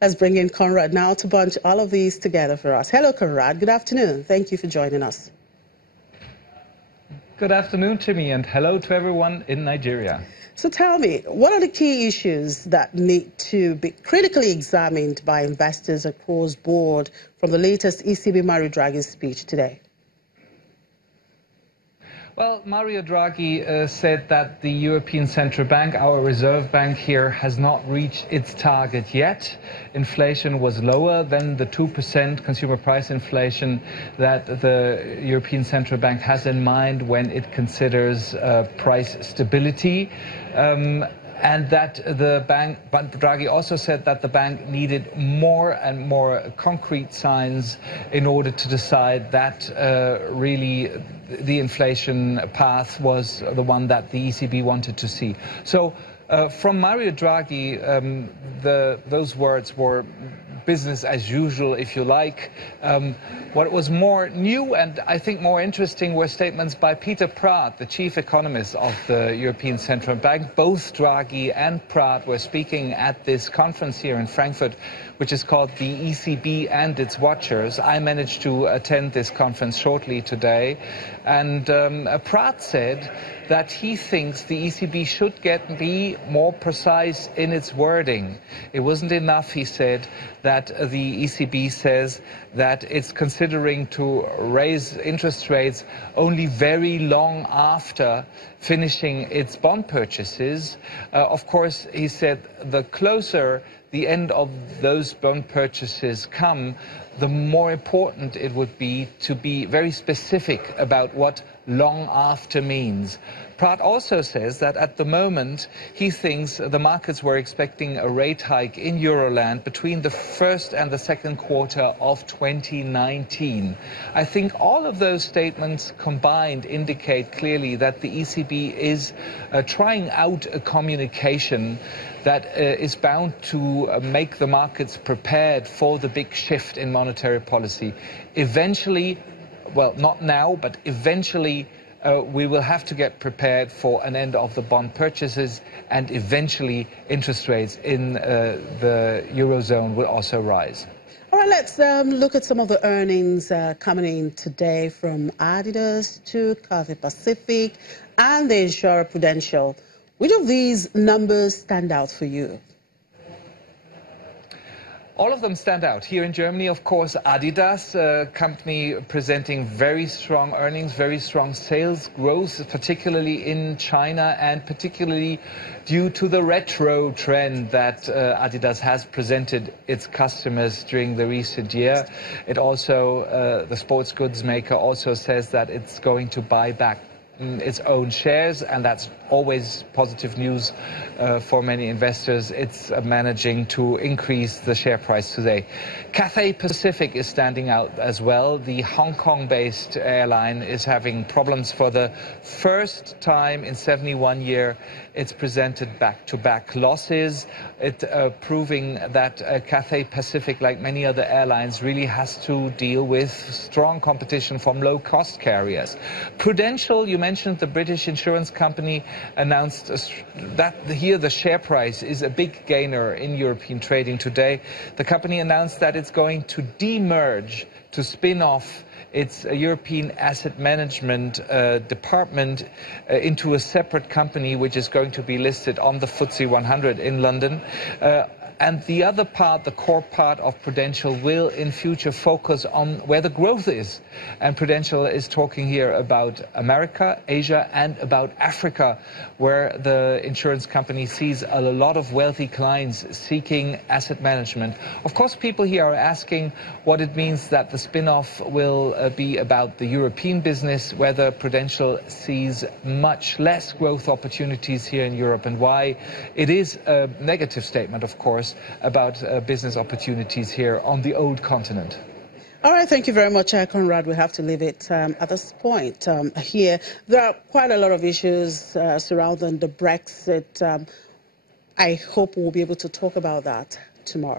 Let's bring in Conrad now to bunch all of these together for us. Hello, Conrad. Good afternoon. Thank you for joining us. Good afternoon, Timmy, and hello to everyone in Nigeria. So tell me, what are the key issues that need to be critically examined by investors across board from the latest ECB Mario Draghi speech today? Well, Mario Draghi said that the European Central Bank, our reserve bank here, has not reached its target yet. Inflation was lower than the 2% consumer price inflation that the European Central Bank has in mind when it considers price stability. And that the bank, but Draghi also said that the bank needed more and more concrete signs in order to decide that really the inflation path was the one that the ECB wanted to see. So from Mario Draghi, those words were business as usual, if you like. What was more new and I think more interesting were statements by Peter Praet, the chief economist of the European Central Bank. Both Draghi and Praet were speaking at this conference here in Frankfurt, which is called the ECB and its Watchers. I managed to attend this conference shortly today, and Praet said that he thinks the ECB should be more precise in its wording. It wasn't enough, he said, that the ECB says that it's considering to raise interest rates only very long after finishing its bond purchases. Of course, he said the closer the end of those bond purchases come, the more important it would be to be very specific about what long after means. Praet also says that at the moment he thinks the markets were expecting a rate hike in Euroland between the first and the second quarter of 2019. I think all of those statements combined indicate clearly that the ECB is trying out a communication that is bound to make the markets prepared for the big shift in monetary policy. Eventually, well, not now, but eventually we will have to get prepared for an end of the bond purchases, and eventually interest rates in the Eurozone will also rise. All right, let's look at some of the earnings coming in today from Adidas to Cathay Pacific and the insurer Prudential. Which of these numbers stand out for you? All of them stand out. Here in Germany, of course, Adidas, a company presenting very strong earnings, very strong sales growth, particularly in China, and particularly due to the retro trend that Adidas has presented its customers during the recent year. It also, the sports goods maker also says that it's going to buy back its own shares, and that's always positive news for many investors. It's managing to increase the share price today. Cathay Pacific is standing out as well. The Hong Kong-based airline is having problems for the first time in 71 years. It's presented back-to-back losses. It proving that Cathay Pacific, like many other airlines, really has to deal with strong competition from low-cost carriers. Prudential, you mentioned the British insurance company, announced that here the share price is a big gainer in European trading today. The company announced that it's going to de-merge, to spin off its European asset management department into a separate company, which is going to be listed on the FTSE 100 in London. And the other part, the core part of Prudential, will in future focus on where the growth is. And Prudential is talking here about America, Asia, and about Africa, where the insurance company sees a lot of wealthy clients seeking asset management. Of course, people here are asking what it means that the spin-off will be about the European business, whether Prudential sees much less growth opportunities here in Europe, and why it is a negative statement, of course, about business opportunities here on the old continent. All right, thank you very much, Conrad. We have to leave it at this point here. There are quite a lot of issues surrounding the Brexit. I hope we'll be able to talk about that tomorrow.